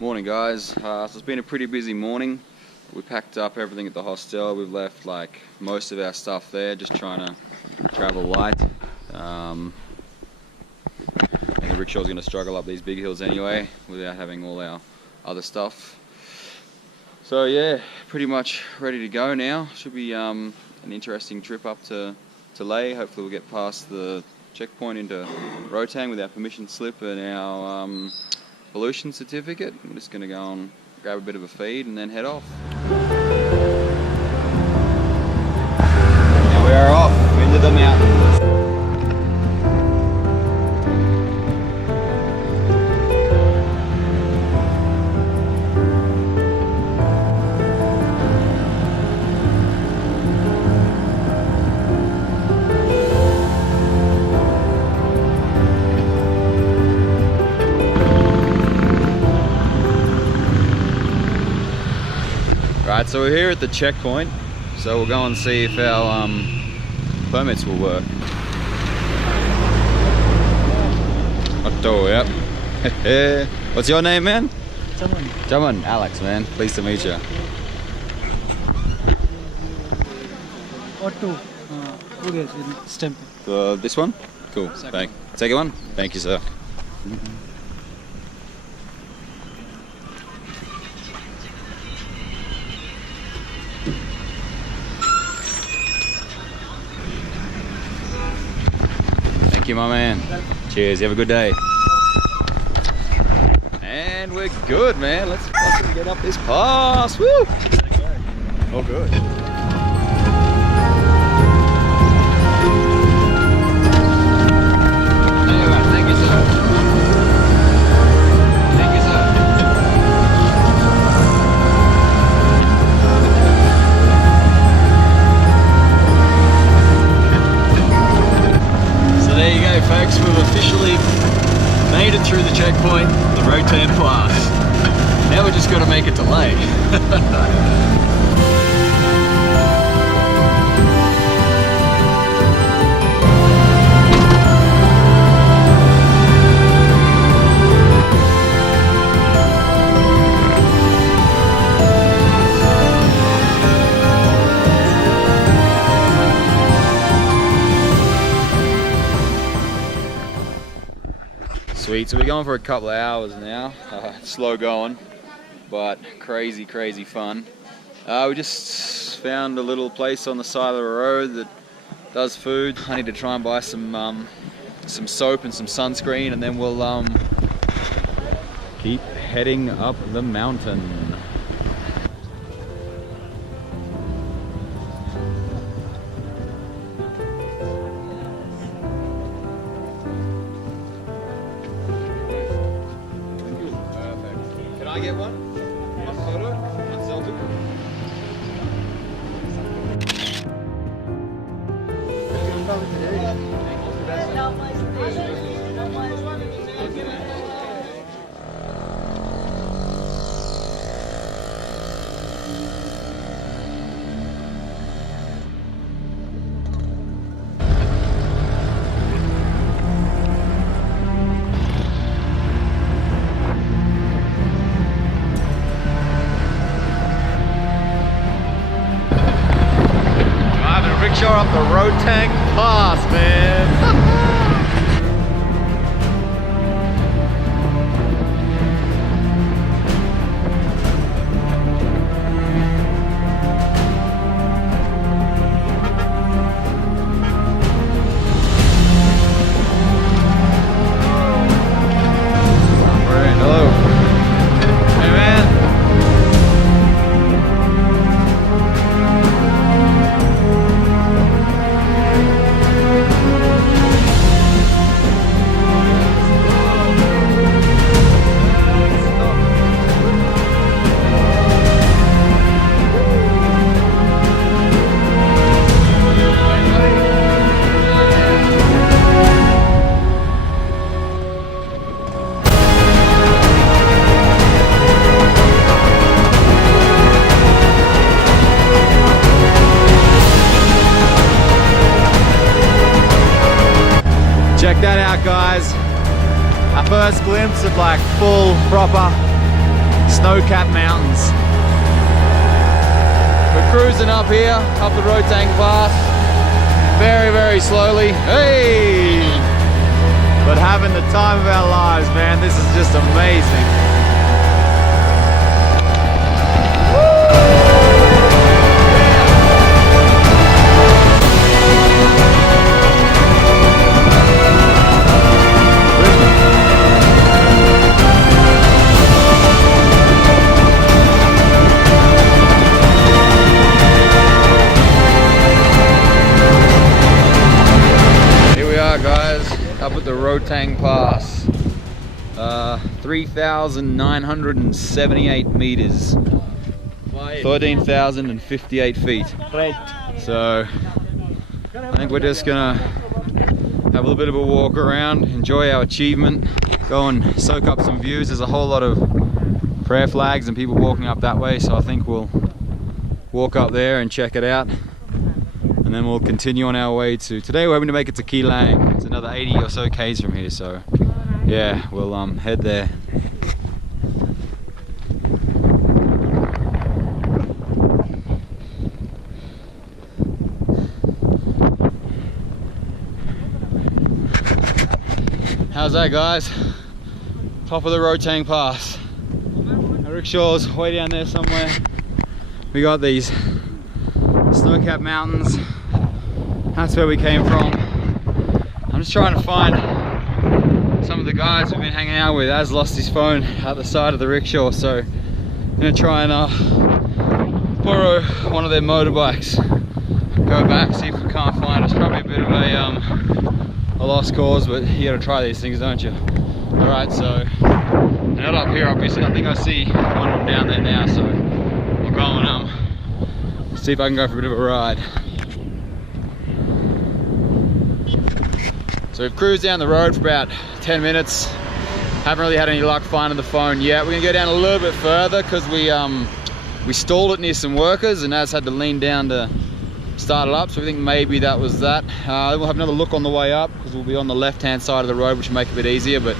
Morning guys, so it's been a pretty busy morning. We packed up everything at the hostel. We've left like most of our stuff there, just trying to travel light. And the rickshaw's going to struggle up these big hills anyway without having all our other stuff. So yeah, pretty much ready to go now. Should be an interesting trip up to Leh. Hopefully we'll get past the checkpoint into Rohtang with our permission slip and our pollution certificate. I'm just going to go and grab a bit of a feed and then head off. Now we are off into the mountains. Right, so we're here at the checkpoint, so we'll go and see if our permits will work. Otto, yep. What's your name, man? Jaman. Jaman, Alex, man. Pleased to meet you. Otto. Okay, stamp. This one? Cool. Second one? Thank you, sir. Thank you, my man. Cheers, you have a good day. And we're good, man. Let's fucking get up this pass. Woo! Oh, good. Thank you, sir. Thank you, sir. There you go, folks. We've officially made it through the checkpoint, the Rohtang Pass. Now we're just got to make it to Leh. Sweet, so we're going for a couple of hours now. Slow going, but crazy fun. We just found a little place on the side of the road that does food. I need to try and buy some soap and some sunscreen, and then we'll keep heading up the mountain. Can I get one? One photo? One selfie? Rickshaw up the Rohtang Pass, man. Hello. Hey, man. Check that out, guys. Our first glimpse of like full proper snow-capped mountains. We're cruising up here, up the Rohtang Pass, very, very slowly. Hey! But having the time of our lives, man. This is just amazing. Up at the Rohtang Pass, 3,978 meters, 13,058 feet. Right. So I think we're just gonna have a little bit of a walk around, enjoy our achievement, go and soak up some views. There's a whole lot of prayer flags and people walking up that way, so I think we'll walk up there and check it out. And then we'll continue on our way to, today we're hoping to make it to Keelung. It's another 80 or so k's from here, so yeah, we'll head there. How's that, guys? Top of the Rohtang Pass. Our rickshaw's way down there somewhere. We got these snow-capped mountains. That's where we came from. I'm just trying to find some of the guys we've been hanging out with. Az lost his phone at the side of the rickshaw, so I'm gonna try and borrow one of their motorbikes. Go back, see if we can't find us. Probably a bit of a lost cause, but you gotta try these things, don't you? Alright, so not up here obviously. I think I see one of them down there now, so we'll go and see if I can go for a bit of a ride. So we've cruised down the road for about 10 minutes. Haven't really had any luck finding the phone yet. We're gonna go down a little bit further because we stalled it near some workers and Az had to lean down to start it up. So we think maybe that was that. We'll have another look on the way up because we'll be on the left-hand side of the road, which will make it a bit easier. But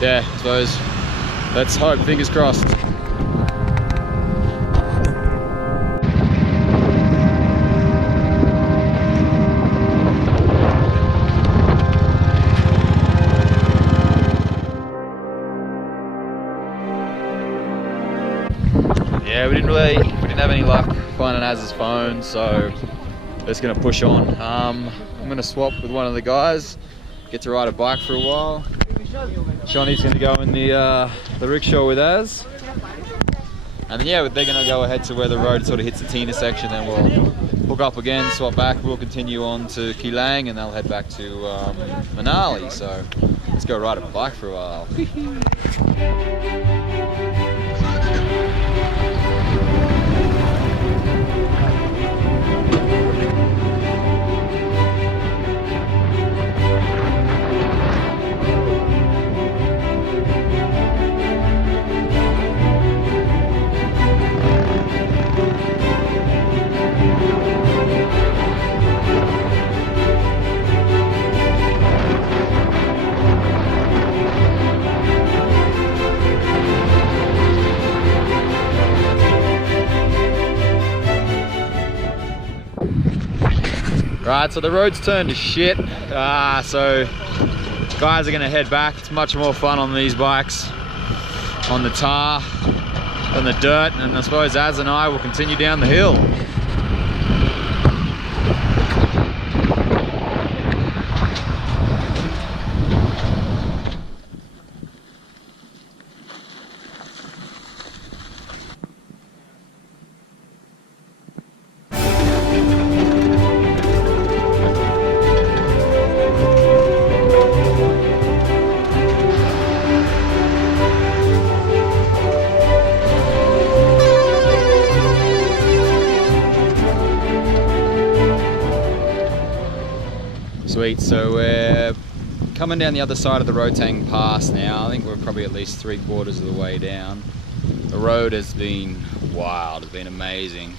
yeah, I suppose let's hope, fingers crossed. Yeah, we didn't have any luck finding Az's phone, so we're just gonna push on. I'm gonna swap with one of the guys, get to ride a bike for a while. Shawnee's gonna go in the rickshaw with Az, and then yeah, they're gonna go ahead to where the road sort of hits the T intersection. Then we'll hook up again, swap back. We'll continue on to Keelung, and they'll head back to Manali. So let's go ride a bike for a while. Right, so the road's turned to shit, so guys are gonna head back. It's much more fun on these bikes, on the tar, than the dirt, and I suppose Az and I will continue down the hill. Sweet, so we're coming down the other side of the Rohtang Pass now. I think we're probably at least 3/4 of the way down. The road has been wild, it's been amazing.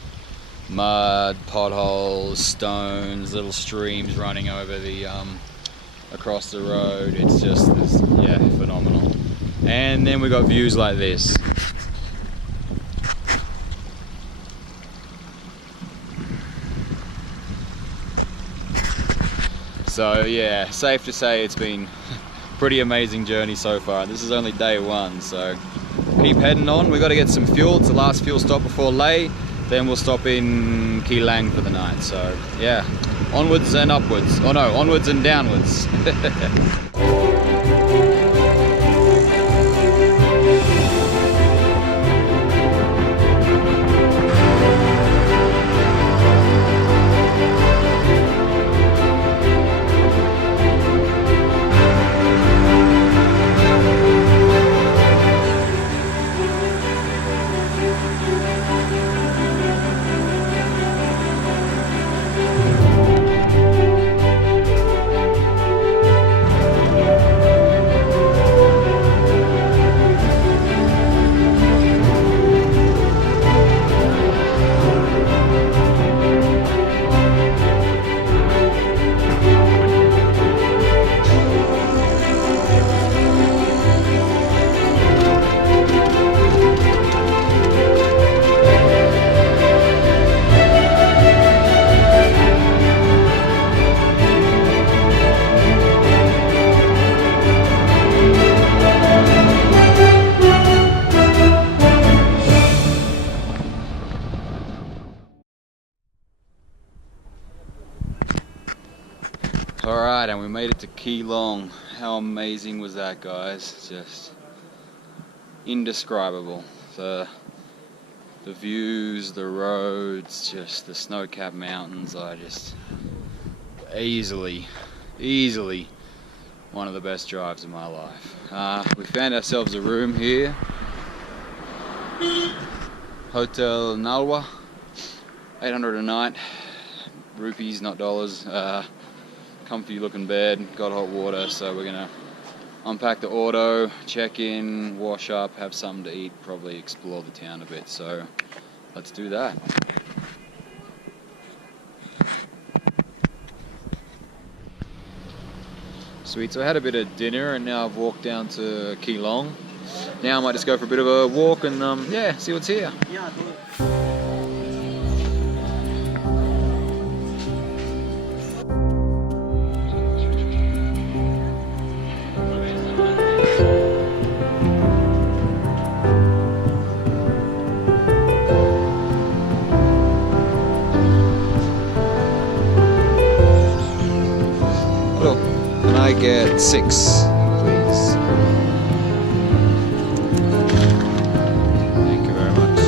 Mud, potholes, stones, little streams running over the across the road. It's just, yeah, phenomenal. And then we got views like this. So yeah, safe to say it's been pretty amazing journey so far. This is only day one, so keep heading on. We got to get some fuel. It's the last fuel stop before Leh. Then we'll stop in Keelung for the night. So yeah, onwards and upwards. Oh no, onwards and downwards. Alright, and we made it to Keelung. How amazing was that, guys? Just indescribable. The views, the roads, just the snow-capped mountains are just easily one of the best drives of my life. We found ourselves a room here. Hotel Nalwa, 800 a night, rupees, not dollars. Comfy looking bed, got hot water, so we're gonna unpack the auto, check in, wash up, have something to eat, probably explore the town a bit, so let's do that. Sweet, so I had a bit of dinner and now I've walked down to Keelung. Now I might just go for a bit of a walk and yeah, see what's here. Yeah, Hello, can I get 6, please? Thank you very much.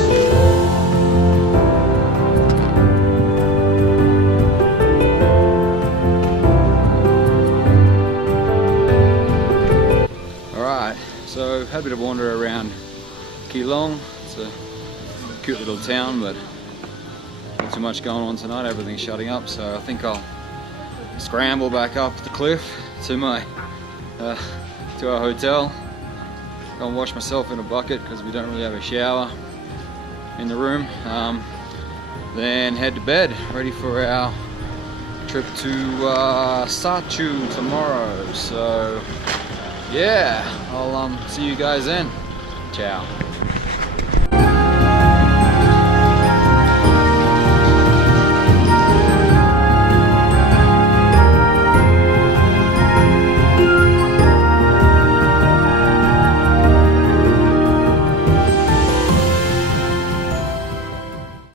Alright, so had a bit of wander around Keelung. It's a cute little town, but not too much going on tonight. Everything's shutting up, so I think I'll scramble back up the cliff to my to our hotel, go and wash myself in a bucket because we don't really have a shower in the room, then head to bed, ready for our trip to Sachu tomorrow. So yeah, I'll see you guys then. Ciao.